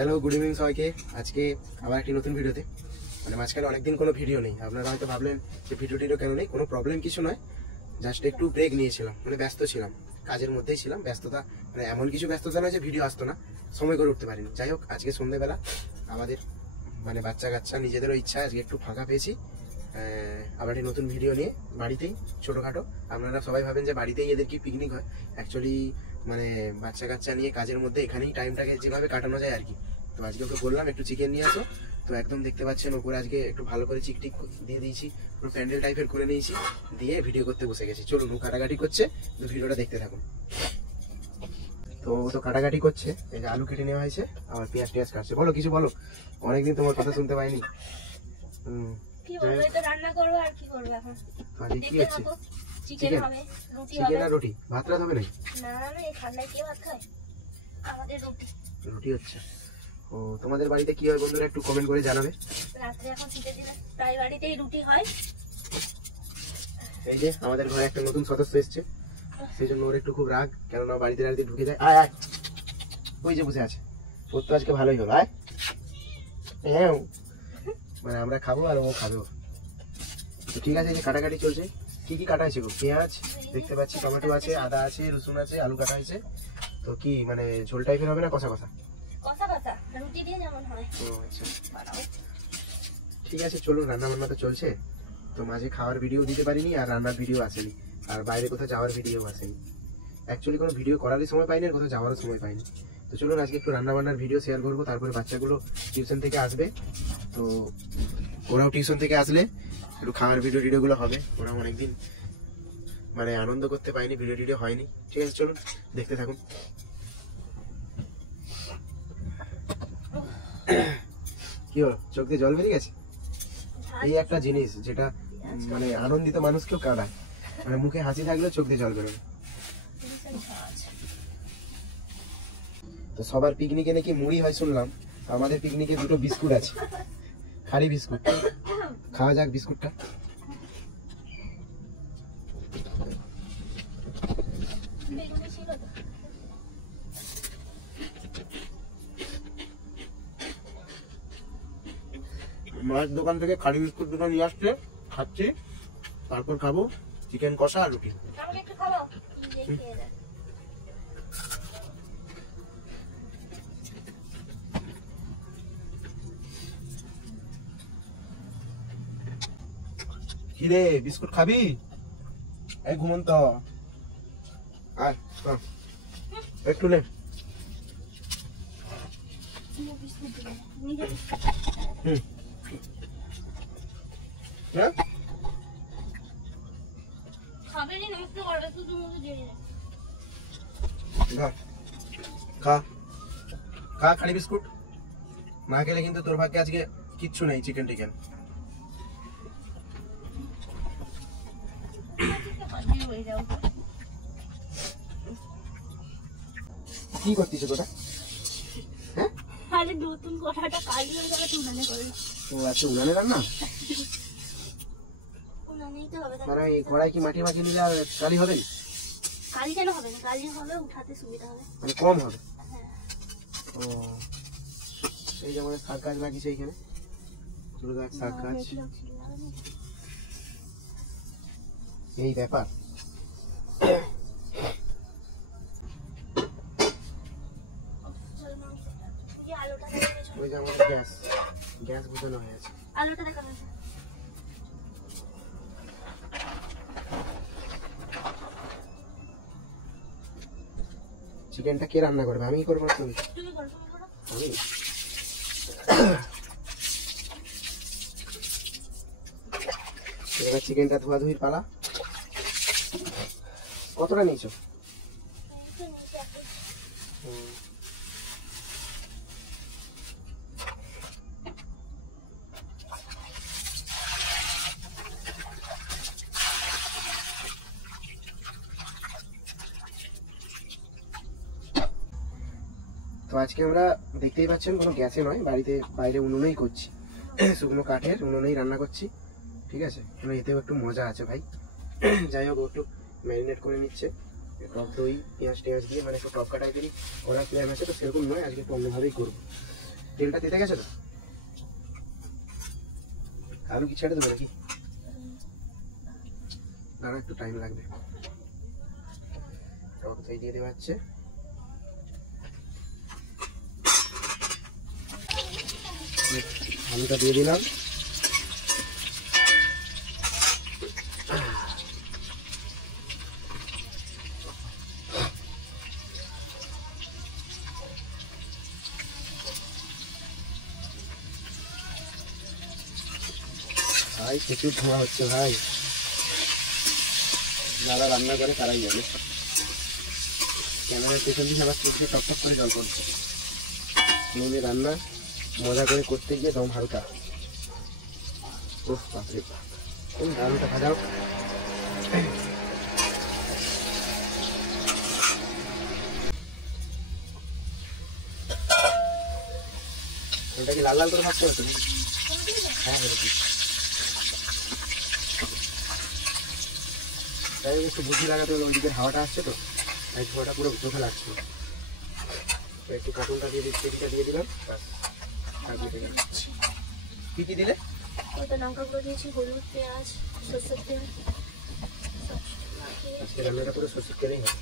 Hello, good evening সবাইকে। আজকে আবার একটি নতুন ভিডিওতে মানে মাঝখানে অনেকদিন কোনো ভিডিও নেই। আপনারা হয়তো ভাবলেন যে ভিডিও কেন নেই, কোনো প্রবলেম কিছু নয়, জাস্ট একটু ব্রেক নিয়েছিলাম, মানে ব্যস্ত ছিলাম, কাজের মধ্যেই ছিলাম। ব্যস্ততা মানে এমন কিছু ব্যস্ততা নয় যে ভিডিও আসতো না, সময় করে উঠতে পারিনি। যাই হোক, আজকে সন্ধ্যেবেলা আমাদের মানে বাচ্চা কাচ্চা নিজেদেরও ইচ্ছা আজকে একটু ফাঁকা পেয়েছি, আবার একটি নতুন ভিডিও নিয়ে বাড়িতেই ছোটোখাটো। আপনারা সবাই ভাবেন যে বাড়িতেই এদের কি পিকনিক হয়, অ্যাকচুয়ালি মানে বাচ্চা কাচ্চা নিয়ে কাজের মধ্যে এখানেই টাইমটাকে যেভাবে কাটানো যায় আর কি। তো আজকে ওকে বললাম একটু চিকেন নিয়ে আসো, তো একদম দেখতে পাচ্ছেন ওপরে আজকে একটু ভালো করে চিকটিক দিয়ে দিয়েছি, পুরো প্যান্ডেল টাইপের করে নিয়েছি, দিয়ে ভিডিও করতে বসে গেছি। চলুন, ও কাটাকাটি করছে, তো ভিডিওটা দেখতে থাকুন। তো ও তো কাটাকাটি করছে, এই যে আলু কেটে নেওয়া হয়েছে, আবার পেঁয়াজ টিয়াজ কাটছে। বলো, কিছু বলো, অনেকদিন তোমার কথা শুনতে পাইনি। চিকেন আর রুটি, ভাত রাত হবে নাকি? রুটি হচ্ছে। ও, তোমাদের বাড়িতে কি হয় বন্ধুরা একটু কমেন্ট করে জানাবে। রাত্রে এখন শীতের দিনে প্রায় বাড়িতেই রুটি হয়। এই যে আমাদের ঘরে একটা নতুন সদস্য এসেছে, সেই জন্য ওর একটু খুব রাগ, কেননা বাড়িতে রাড়িতে ঢুকে যায়। আয় আয়, ওই যে বসে আছে, ওর তো আজকে ভালোই হলো। আয়, হ্যাঁ, মানে আমরা খাবো আর ও খাবে। তো ঠিক আছে, যে কাটাকাটি চলছে। কি কি কাটা হয়েছে গো? পেঁয়াজ দেখতে পাচ্ছি, টমেটো আছে, আদা আছে, রসুন আছে, আলু কাটা হয়েছে। তো কি মানে ঝোল টাইপের হবে না কষা কষা? কষা কষা রুটি দিয়ে যেমন হয়। ও আচ্ছা, ঠিক আছে, চলুন। রান্না বান্না তো চলছে, তো মাঝে খাওয়ার ভিডিও দিতে পারিনি, আর রান্নার ভিডিও আসেনি, আর বাইরে কোথাও যাওয়ার ভিডিও আসেনি। অ্যাকচুয়ালি কোনো ভিডিও করারই সময় পাইনি, আর কোথাও যাওয়ারও সময় পাইনি। তো চলুন আজকে একটু রান্না বান্নার ভিডিও শেয়ার করবো। তারপরে বাচ্চাগুলো টিউশন থেকে আসবে, তো ওরাও টিউশন থেকে আসলে একটু খাওয়ার ভিডিওগুলো হবে। ওরা অনেকদিন মানে আনন্দ করতে পাইনি, ভিডিও হয়নি। ঠিক আছে, চলুন দেখতে থাকুন। কি হলো, চোখ দিয়ে জল বেরিয়ে গেছে? এই একটা জিনিস যেটা মানে আনন্দিত মানুষকেও কাঁদায়, মানে মুখে হাসি থাকলেও চোখ দিয়ে জল বেরোবে। তো সবার পিকনিকে নাকি মুড়ি হয় শুনলাম, আমাদের পিকনিকে দুটো বিস্কুট আছে, খালি বিস্কুট। খাওয়া যাক বিস্কুটটা। মাছ দোকান থেকে খালি বিস্কুট দুটো নিয়ে আসছে, খাচ্ছি, তারপর খাবো চিকেন কষা আর রুটি। কিরে, বিস্কুট খাবি? এই ঘুমন্ত, আয় একটু নে। হ্যাঁ, খা খা খালি বিস্কুট। না খেলে কিন্তু তোর ভাগ্যে আজকে কিচ্ছু নেই, চিকেন টিকেন। কি করতিস তোরা? হ্যাঁ, আরে নতুন কথাটা কালি হয়ে যাবে, উনানে করে। ও আচ্ছা, উনানে রান্না। উনানেই তো হবে। মানে এই কড়াই কি মাটি মাখিয়ে নিলে আর কালি হবে না? কালি কেন হবে না? কালি হবে, উঠাতে সুবিধা হবে, মানে কম হবে। হ্যাঁ। ও, এই যে আমাদের শাক গাছ লাগিয়েছে এইখানে, ছোট গাছ, শাক গাছ। এই ব্যাপার। ওই যে আমাদের গ্যাস বুঝানো হয়ে আছে। আলুটা দেখা যাচ্ছে। চিকেনটা কে রান্না করবে? আমি করবো না তুমি? আমি। এবার চিকেনটা ধোয়াধুয়ির পালা। কতটা নিয়েছো? তো আজকে আমরা দেখতেই পাচ্ছেন কোনো গ্যাসে নয়, বাড়িতে বাইরে উনুনেই করছি, শুকনো কাঠের উনুনেই রান্না করছি। ঠিক আছে, এতেও একটু মজা আছে ভাই। যাই হোক, একটু ম্যারিনেট করে নিচ্ছে টক দই পেঁয়াজ টেঁয়াজ দিয়ে, মানে একটু টক কাটাই করি। ওরা প্ল্যান আছে তো সেরকম নয়, আজকে একটু অন্যভাবেই করবো। তেলটা তেতে গেছে তো, আলু কি ছেড়ে দেবো নাকি? দাঁড়া, একটু টাইম লাগবে। টক দই দিয়ে দেওয়া হচ্ছে। আলুটা দিয়ে দিলাম। ভাই প্রচুর ধোঁয়া হচ্ছে ভাই, যারা রান্না করে তারাই জানে। ক্যামেরার পেছন দিকে আবার চোখে টকটক করে জল পড়ছে। নুনে রান্না মজা করে করতে গিয়ে দম হালকা। ওহ বাপরে বাপ, আলুটা ভাজাও। এটা কি লাল লাল করে ভাজতে হতো? হ্যাঁ তাই একটু বুদ্ধি লাগাতে হলো, ওইদিকে হাওয়াটা আসছে তো, তাই ধোঁয়াটা পুরো চোখে লাগছে। একটু কার্টুনটা দিয়ে দিচ্ছি, এদিকটা দিয়ে দিলাম। কি কি দিলে? ওটা লঙ্কা গুঁড়ো দিয়েছি, হলুদ, পেঁয়াজ, সরষের তেল। আজকে রান্নাটা পুরো সরষের তেলেই হয়।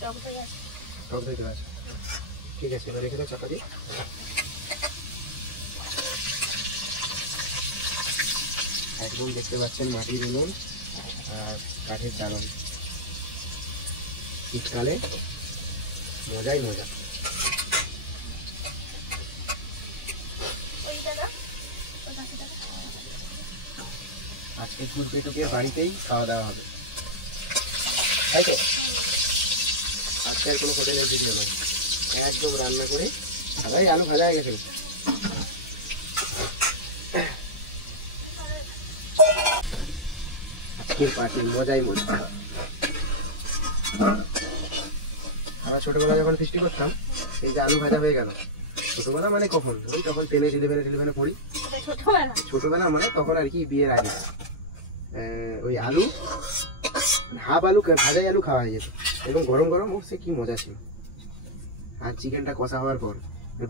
টক দই আছে। টক দই দেওয়া আছে, ঠিক আছে। এবার রেখে দাও চাপা দিয়ে। একদম দেখতে পাচ্ছেন মাটির উনুন আর কাঠের জ্বালন, শীতকালে মজাই মজা। আজকে ফুড পেটুকে বাড়িতেই খাওয়া দাওয়া হবে, তাই তো? আজকে আর কোনো হোটেলের ভিডিও নয়, একদম রান্না করে। ভাই আলু ভাজা হয়ে গেছে। আজকের পার্টি মজাই মজা। আমরা ছোটবেলা যখন ফিস্টি করতাম, এই যে আলু ভাজা হয়ে গেল, ছোটবেলা মানে কখন, ওই তখন 10 11 পড়ি। ছোটবেলা মানে তখন আর কি, বিয়ের আগে। ওই আলু হাফ আলু ভাজাই আলু খাওয়া হয়ে যেত, এবং গরম গরম সে কি মজা ছিল। আর চিকেনটা কষা হওয়ার পর,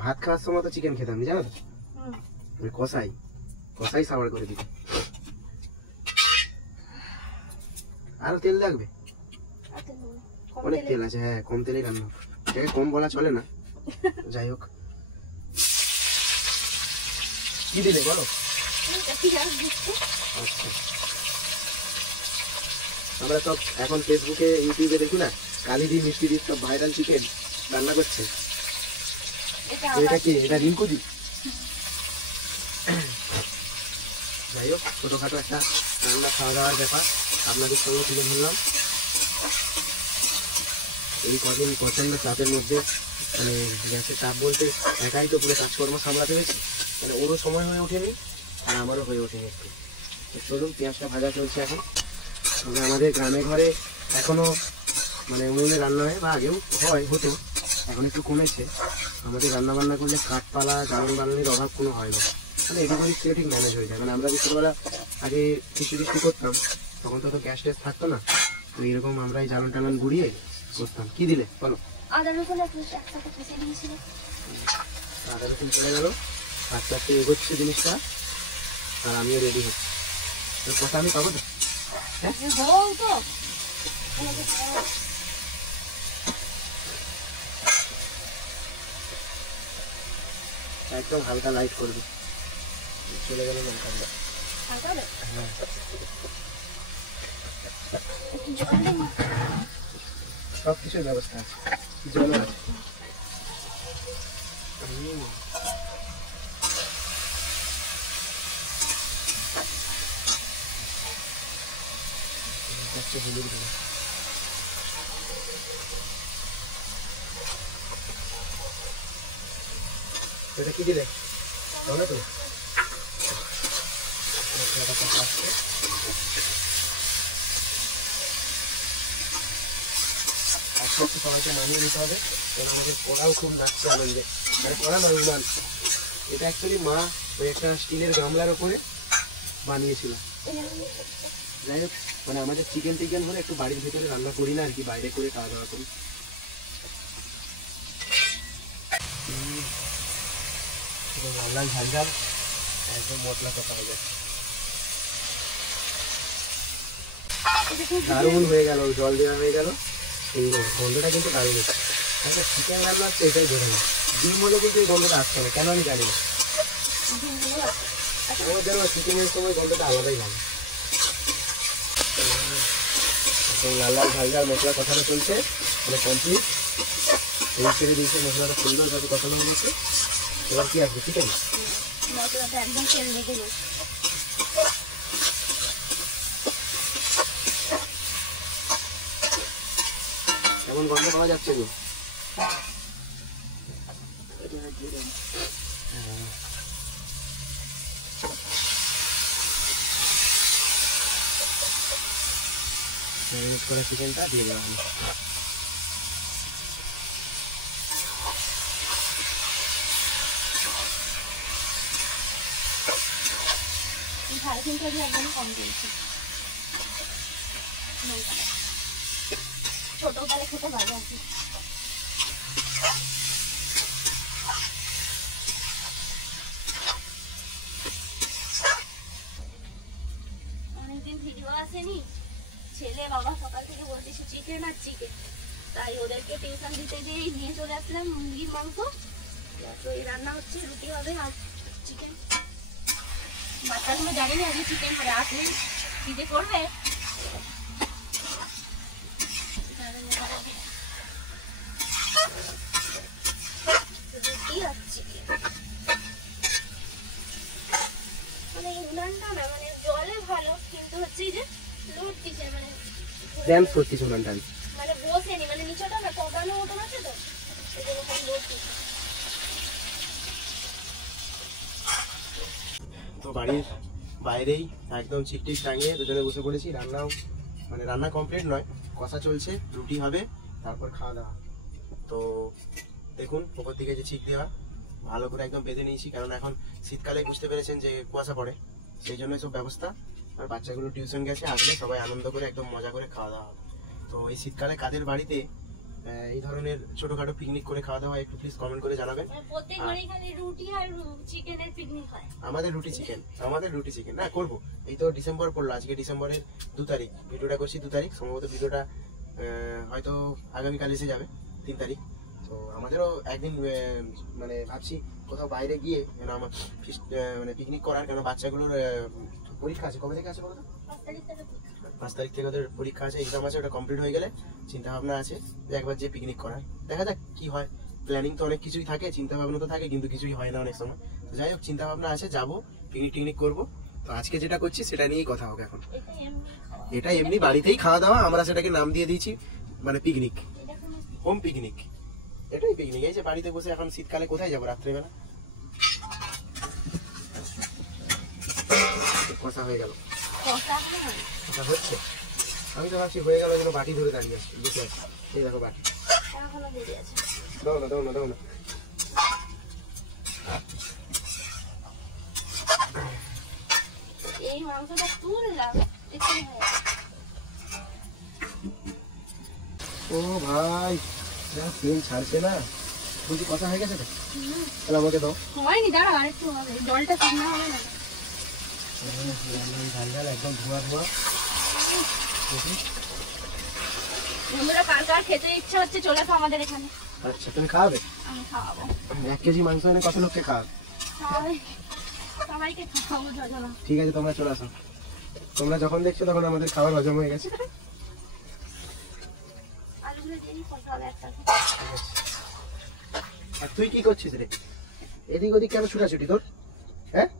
ভাত খাওয়ার সময় তো চিকেন খেতাম, জানো তো? কষাই কষাই সাবার করে দিত। আরো তেল লাগবে, অনেক তেল আছে। হ্যাঁ, কম তেলেই রান্না, এটাকে কম বলা চলে না। যাই হোক, কি দিলে বলো? আচ্ছা, আমরা সব এখন ফেসবুকে ইউটিউবে দেখি না, কালি দি মিষ্টি দি সব ভাইরাল চিকেন রান্না করছে। এটা কি? এটা রিঙ্কুদি। যাই হোক, ছোটখাটো একটা রান্না খাওয়া দাওয়ার ব্যাপার আপনাদের সঙ্গে তুলে ধরলাম। এই কদিন প্রচন্ড চাপের মধ্যে, মানে গ্যাসের চাপ বলতে একাই তো পুরো কাজকর্ম সামলাতে হয়েছে, মানে ওরও সময় হয়ে ওঠেনি আর আমারও হয়ে ওঠেনি একটু। চলুন, পেঁয়াজটা ভাজা চলছে এখন। তবে আমাদের গ্রামে ঘরে এখনো মানে উনুনে রান্না হয়, বা আগেও হতো, এখন একটু কমেছে। আমাদের রান্না বান্না করলে কাঠপালা জ্বালানি বালানির অভাব কোনো হয় না, মানে এদিক ওদিক থেকে ঠিক ম্যানেজ হয়ে যায়। মানে আমরা যে ছোটবেলা আগে খিচুড়ি করতাম, তখন তো গ্যাস ট্যাস থাকতো না, তো এরকম আমরা এই জ্বালান টালান গুড়িয়ে করতাম। কি দিলে বলো? আদা রসুন একসাথে পিষে দিয়েছিল। আদা রসুন চলে গেল, আস্তে আস্তে এগোচ্ছে জিনিসটা, আর আমিও রেডি হচ্ছি। কথা আমি পাবো তো? হ্যাঁ, একদম হালকা লাইট করবে। চলে গেল লঙ্কাটা। সব কিছুর ব্যবস্থা আছে, জলও আছে। হলুদ গুঁড়ো, এটা কি দিলে? টমেটো। সবাইকে মানিয়ে নিতে হবে, কারণ আমাদের পড়াও খুব নাচছে আনন্দে। মানে পড়া নয়, উনান। এটা অ্যাকচুয়ালি মা ওই একটা স্টিলের গামলার ওপরে বানিয়েছিল। যাই হোক, মানে আমাদের চিকেন টিকেন হলে একটু বাড়ির ভিতরে রান্না করি না আর কি, বাইরে করে খাওয়া দাওয়া করি। একদম লাল লাল ঝাল ঝাল, একদম মশলা কষা হয়ে যাচ্ছে। দারুণ হয়ে গেল, জল দেওয়া হয়ে গেল, এই গন্ধটা কিন্তু দারুণ হচ্ছে। আচ্ছা চিকেন রান্না হচ্ছে এটাই বোঝা না, ডিম হলে কিন্তু এই গন্ধটা আসছে না, কেন আমি জানি না। আমার যেন চিকেনের সময় গন্ধটা আলাদাই লাগে। একদম লাল লাল ঝাল ঝাল মশলা কষানো চলছে, মানে কমপ্লিট। তেল ছেড়ে দিয়েছে, মশলাটা সুন্দরভাবে কষানো হয়ে গেছে। এবার কি আসবে? চিকেন। মশলাটা একদম তেল লেগে গেছে। কেমন গন্ধ পাওয়া যাচ্ছে গো? ম্যারিনেট করা চিকেনটা দিয়ে দেওয়া হলো। ঝাল কিন্তু আমি একদম কম দিয়েছি। ছোটবেলা খেতে ভালো আছে। অনেকদিন ভিডিও আসেনি, ছেলে বাবা সকাল থেকে বলতেছে চিকেন আর চিকেন, তাই ওদেরকে টিউশন দিতে গিয়ে নিয়ে চলে আসলাম মুরগির মাংস। তো এই রান্না হচ্ছে, রুটি হবে আর চিকেন। বাচ্চাগুলো জানি না আজকে চিকেন হবে, আসলে দিতে করবে। রুটি আর চিকেন, মানে উনানটা না মানে জলে ভালো, কিন্তু হচ্ছে যে লোড দিচ্ছে, মানে ড্যান্স করছিস উনানটা, মানে বসেনি, মানে নিচেটা না কটানো মতন আছে তো, এই জন্য লোড দিচ্ছে। তো বাড়ির বাইরেই একদম চিকটিক টাঙিয়ে দুজনে বসে পড়েছি। রান্নাও মানে রান্না কমপ্লিট নয়, কষা চলছে, রুটি হবে, তারপর খাওয়া দাওয়া। তো দেখুন উপর দিকে যে চিক দেওয়া ভালো করে একদম বেঁধে নিয়েছি, কারণ এখন শীতকালে বুঝতে পেরেছেন যে কুয়াশা পড়ে, সেই জন্য সব ব্যবস্থা। আর বাচ্চাগুলো টিউশন গেছে, আসলে সবাই আনন্দ করে একদম মজা করে খাওয়া দাওয়া হবে। তো এই শীতকালে কাদের বাড়িতে এই ধরনের ছোটখাটো পিকনিক করে খাওয়া দাওয়া একটু প্লিজ কমেন্ট করে জানাবেন। প্রত্যেক বাড়ি খালি রুটি আর চিকেনের পিকনিক হয়। আমাদের রুটি চিকেন না করবো। এই তো ডিসেম্বর পড়লো, আজকে ডিসেম্বরের 2 তারিখ, ভিডিওটা করছি 2 তারিখ, সম্ভবত ভিডিওটা হয়তো আগামীকাল এসে যাবে 3 তারিখ। তো আমাদেরও একদিন মানে ভাবছি কোথাও বাইরে গিয়ে আমার মানে পিকনিক করার, কেন বাচ্চাগুলোর পরীক্ষা আছে। কবে থেকে আছে বলো তো? 5 তারিখ থেকে ওদের পরীক্ষা আছে, এক্সাম আছে, ওটা কমপ্লিট হয়ে গেলে চিন্তা ভাবনা আছে যে একবার যে পিকনিক করার, দেখা যাক কি হয়। প্ল্যানিং তো অনেক কিছুই থাকে, চিন্তা ভাবনা তো থাকে, কিন্তু কিছুই হয় না অনেক সময়। তো যাই হোক, চিন্তা ভাবনা আছে, যাবো পিকনিক করবো। তো আজকে যেটা করছি সেটা নিয়েই কথা হবে এখন। এটা এমনি বাড়িতেই খাওয়া দাওয়া, আমরা সেটাকে নাম দিয়ে দিয়েছি মানে পিকনিক, হোম পিকনিক। এটাই পিকনিক। এই যে বাড়িতে বসে এখন শীতকালে কোথায় যাবো রাত্রেবেলা। কষা হয়ে গেল, কষা হচ্ছে। আমি তো ভাবছি হয়ে গেল, যেন বাটি ধরে দাঁড়িয়ে আসছে, বুঝতে পারছি। এই দেখো বাটি, দাও না। এই মাংসটা তুললাম, ও ভাই তেল ছাড়ছে না, বলছি কথা হয়ে গেছে তো, তাহলে আমাকে দাও। হয়নি, দাঁড়া আরেকটু হবে, জলটা শুকনো হবে না। ঝাল ঝাল একদম ধোয়া ধোয়া। বন্ধুরা কার কার খেতে ইচ্ছা হচ্ছে চলে আসো আমাদের এখানে। আচ্ছা তুমি খাওয়াবে? আমি খাওয়াবো। 1 কেজি মাংস এনে কত লোককে খাওয়াবে? সবাইকে খাওয়াবো যোজনা। ঠিক আছে তোমরা চলে আসো, তোমরা যখন দেখছো তখন আমাদের খাবার হজম হয়ে গেছে। আলুগুলো দিয়ে কষা হবে একসাথে। আর তুই কি করছিস রে? এদিক ওদিক কেন ছুটাছুটি তোর? হ্যাঁ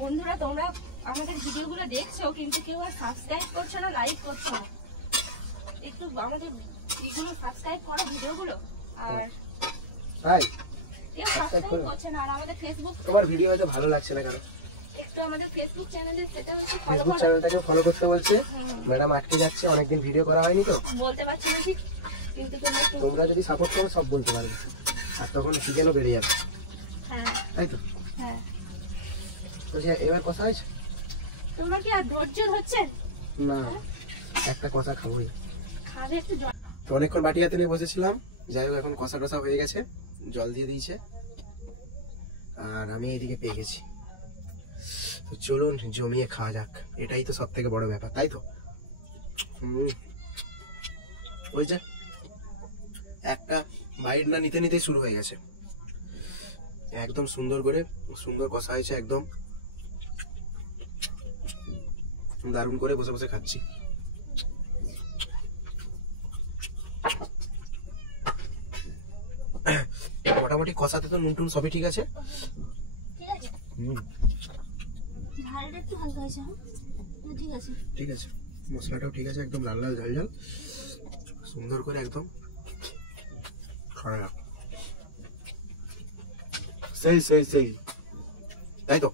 বন্ধুরা তোমরা আমাদের ভিডিওগুলো দেখছো, কিন্তু কেউ আর সাবস্ক্রাইব করছো না, লাইক করছো না। একটু আমাদের এগুলো সাবস্ক্রাইব করো ভিডিওগুলো। আর তাই কেউ সাবস্ক্রাইব করছে না। আর আমাদের ফেসবুক, তোমার ভিডিও হয়তো ভালো লাগছে না, কারণ একটু আমাদের ফেসবুক চ্যানেলে সেটা হচ্ছে ফলো ফেসবুক করো। চ্যানেলটাকে ফলো করতে বলছে ম্যাডাম, আটকে যাচ্ছে, অনেকদিন ভিডিও করা হয়নি তো বলতে পারছি না ঠিক, কিন্তু তোমরা যদি সাপোর্ট করো সব বলতে পারবে, আর তখন চিকেনও বেড়ে যাবে। হ্যাঁ তাই তো? হ্যাঁ। বলছি এবার কষা হয়েছে? তোমরা কি আর ধৈর্য ধরছে? না, একটা কষা খাবোই। খাবে একটু জল। তো অনেকক্ষণ বাটি হাতে নিয়ে বসেছিলাম, যাই হোক এখন কষা টসা হয়ে গেছে, জল দিয়ে দিয়েছে আর আমি এইদিকে পেয়ে গেছি। তো চলুন জমিয়ে খাওয়া যাক, এটাই তো সব থেকে বড় ব্যাপার, তাই তো? ওই যে একটা বাইট না নিতে নিতেই শুরু হয়ে গেছে, একদম সুন্দর করে সুন্দর কষা হয়েছে, একদম দারুণ করে বসে বসে খাচ্ছি। মোটামুটি কষাতে তো নুন টুন সবই ঠিক আছে। ঠিক আছে, ঝালটা একটু হালকা আছে। ঠিক আছে, ঠিক আছে, মশলাটাও ঠিক আছে, একদম লাল লাল ঝাল ঝাল সুন্দর করে একদম খাওয়া যাক। সেই সেই সেই, তাই তো?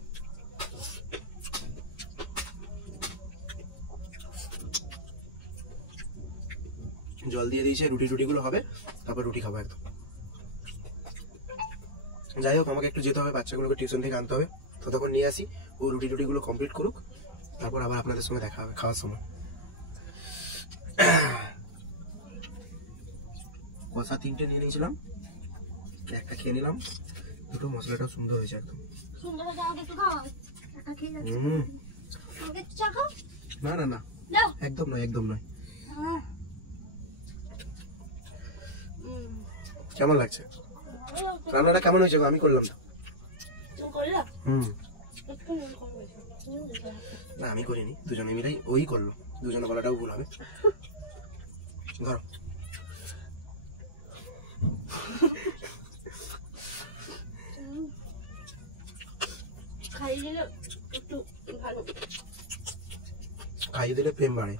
জল দিয়ে দিয়েছে, রুটি টুটিগুলো হবে, তারপর রুটি খাবো একদম। যাই হোক আমাকে একটু যেতে হবে, বাচ্চাগুলোকে টিউশন থেকে আনতে হবে, ততক্ষণ নিয়ে আসি, ও রুটি টুটিগুলো কমপ্লিট করুক, তারপর আবার আপনাদের সঙ্গে দেখা হবে খাওয়ার সময়। কষা 3টে নিয়ে নিয়েছিলাম, একটা খেয়ে নিলাম, দুটো মশলাটাও সুন্দর হয়েছে একদম। সুন্দর হয়েছে, আমাকে একটু খাও। একা খেয়ে যাচ্ছি, আমাকে একটু চা খাও। না না না, দাও। একদম নয়, একদম নয়। কেমন লাগছে রান্নাটা? কেমন হয়েছে? আমি করলাম না। না আমি করিনি, দুজনে মিলেই ওই করলো, দুজনে বলাটাও ভুল হবে। ধরো খাইয়ে দিলে একটু ভালো, খাইয়ে দিলে প্রেম বাড়ে।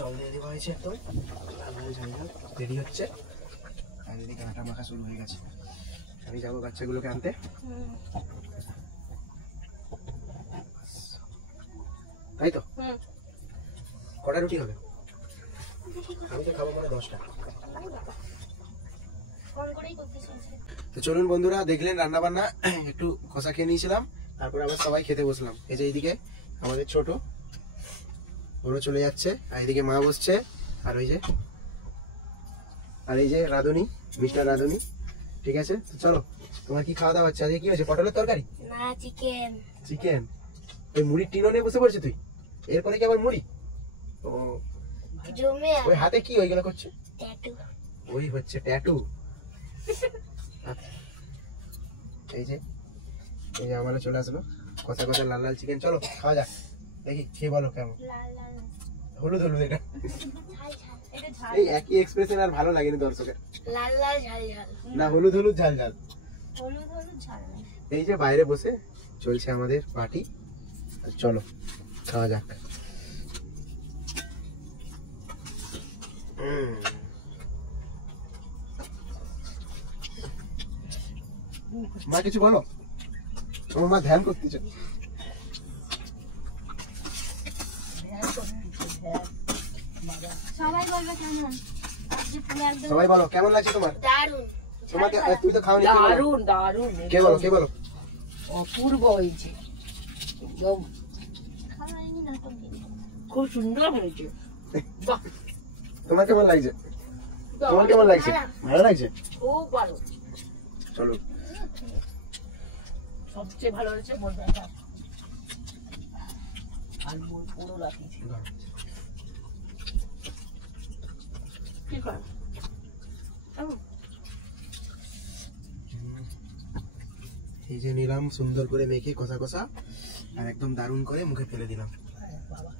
জল দিয়ে দেওয়া হয়েছে, একদম রেডি হচ্ছে, আর এদিকে আটা মাখা শুরু হয়ে গেছে। আমি যাবো বাচ্চাগুলোকে আনতে। তাই তো? কটা রুটি হবে? আমি তো খাবো মানে 10টা। তো চলুন বন্ধুরা, দেখলেন রান্না বান্না, একটু কষা খেয়ে নিয়েছিলাম, তারপর আবার সবাই খেতে বসলাম। এই যে এইদিকে আমাদের ছোট, ওরা চলে যাচ্ছে, আর এইদিকে মা বসছে, আর ওই যে আর এই যে রাধুনি, মিস্টার রাধুনি। ঠিক আছে, তো চলো, তোমার কি খাওয়া দাওয়া হচ্ছে? আজকে কি হয়েছে? পটলের তরকারি না, চিকেন। চিকেন? ওই মুড়ির টিনও নিয়ে বসে পড়ছে তুই, এরপরে কি আবার মুড়ি? ও জমে ওই হাতে কি ওইগুলো করছে? ট্যাটু। ওই হচ্ছে ট্যাটু। এই যে এই যে আমারও চলে আসলো কষা কষা লাল লাল চিকেন। চলো খাওয়া যাক, দেখি খেয়ে বলো কেমন। লাল লাল হলুদ হলুদ, এটা ঝাল ঝাল, এটা ঝাল। এই একই এক্সপ্রেশন আর ভালো লাগেনি দর্শকের। লাল লাল ঝাল ঝাল, না হলুদ হলুদ ঝাল ঝাল। হলুদ হলুদ ঝাল। এই যে বাইরে বসে চলছে আমাদের পার্টি, চলো খাওয়া যাক। মা কিছু বলো, তোমার মা ধ্যান করতেছে। সবাই বলবে কেমন, সবাই বলো কেমন লাগছে তোমার? দারুণ। তোমাকে তুই তো খাওনি, দারুণ দারুণ, কে বলো কে বলো? অপূর্ব হয়েছে, একদম খাওয়াইনি না তো, খুব সুন্দর হয়েছে। বাহ, তোমার কেমন লাগছে? তোমার কেমন লাগছে? ভালো লাগছে, খুব ভালো। চলো। সবচেয়ে ভালো হয়েছে মোর দেখা, আর মোর পুরো রাখিছি। কি করে এই যে নিলাম সুন্দর করে মেখে কষা কষা, আর একদম দারুণ করে মুখে ফেলে দিলাম। বাবা,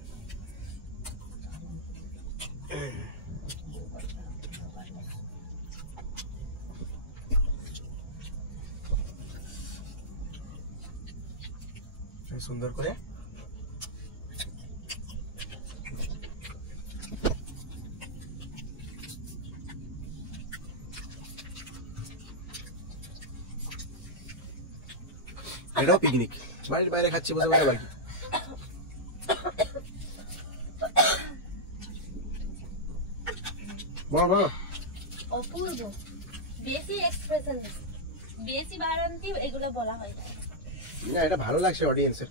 সুন্দর করে এটাও পিকনিক, বাড়ির বাইরে খাচ্ছি বসে বসে বাকি। অপূর্ব, বেশি এক্সপ্রেশন। বেশি বাড়ান্তি এগুলো বলা হয় না। না এটা ভালো লাগছে অডিয়েন্সের,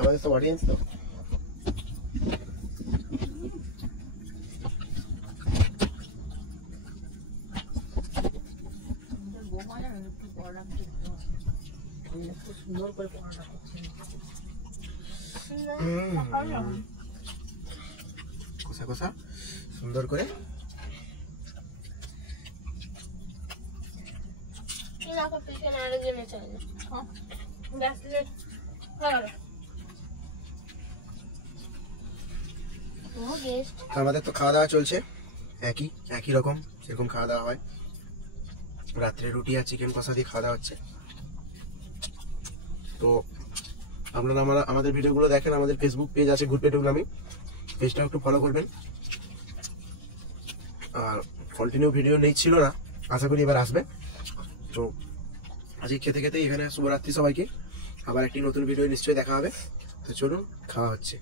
আমাদের তো অডিয়েন্স তো। বৌমা জানো একটু গরম খুব সুন্দর করে পরোটা করছে। কষা কষা সুন্দর করে। আমাদের তো খাওয়া দাওয়া চলছে একই রকম, সেরকম খাওয়া দাওয়া হয়। রাত্রে রুটি আর চিকেন কষা দিয়ে খাওয়া দাওয়া হচ্ছে। তো আপনারা আমাদের ভিডিওগুলো দেখেন, আমাদের ফেসবুক পেজ আছে গুড পেটুক নামে, পেজটা একটু ফলো করবেন। আর কন্টিনিউ ভিডিও নেই ছিল না, আশা করি এবার আসবে। তো আজকে খেতে খেতে এখানে শুভরাত্রি সবাইকে, আবার একটি নতুন ভিডিও নিশ্চয়ই দেখা হবে। তো চলুন, খাওয়া হচ্ছে।